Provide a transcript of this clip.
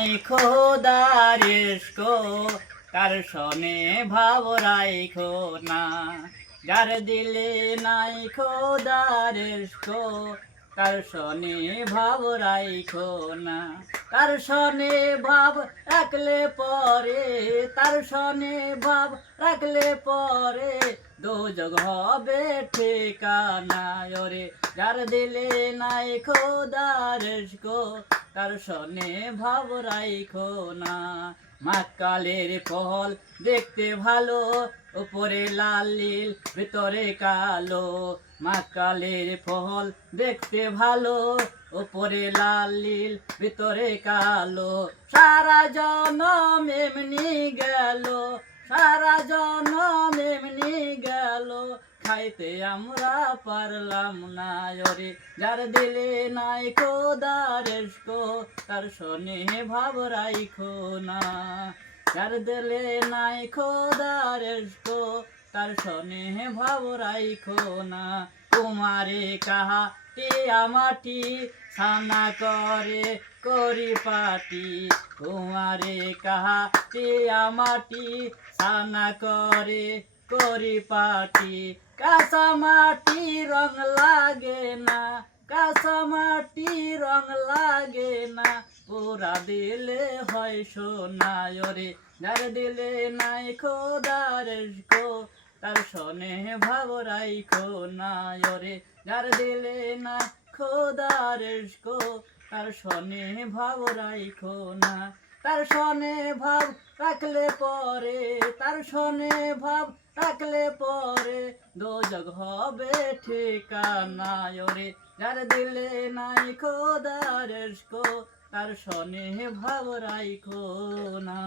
নাই খোদার ইশকো তার সনে ভাব রাইখো না। যার দিলে নাই খোদার ইশকো তার সনে ভাব রাইখো না। তার সনে ভাব রাখলে পরে, তার সনে ভাব রাখলে পরে দোজখ হবে ঠিকানা। ওরে যার দিলে নাই খোদার ইশকো তার সনে ভাব রাইখো না। মাকালের ফল দেখতে ভালো, উপরে লাল নীল ভিতরে কালো। মাকালের ফল দেখতে ভালো, উপরে লাল নীল ভিতরে কালো। সারা জনম এমনি গেল, সারা জনম এমনি গেল, খাইতে আমরা পারলাম না। ওরে যার দিলে নাই খোদার ইশকো তার সনে ভাব রাইখো না। যার দিলে নাই খোদার ইশকো তার সনে ভাব রাইখো না। তোমারে কাহা টিয়া মাটি ছানা করে করি পাটি। তোমারে কাহা টিয়া মাটি ছানা করে করি পাটি। কাঁচা মাটি রং লাগে না, কাঁচা মাটি রং লাগে না, পোড়া দিলে হয় সোনা। ওরে যার দিলে নাই খোদার ইশকো তার সনে ভাব রাইখো না। ওরে যার দিলে নাই খোদার ইশকো তার সনে ভাব রাইখো না। তার সনে ভাব রাখলে পরে, তার সনে ভাব রাখলে পরে দোজখ হবে ঠিকানা। ওরে যার দিলে নাই খোদার ইশকো তার সনে ভাব রাইখো না।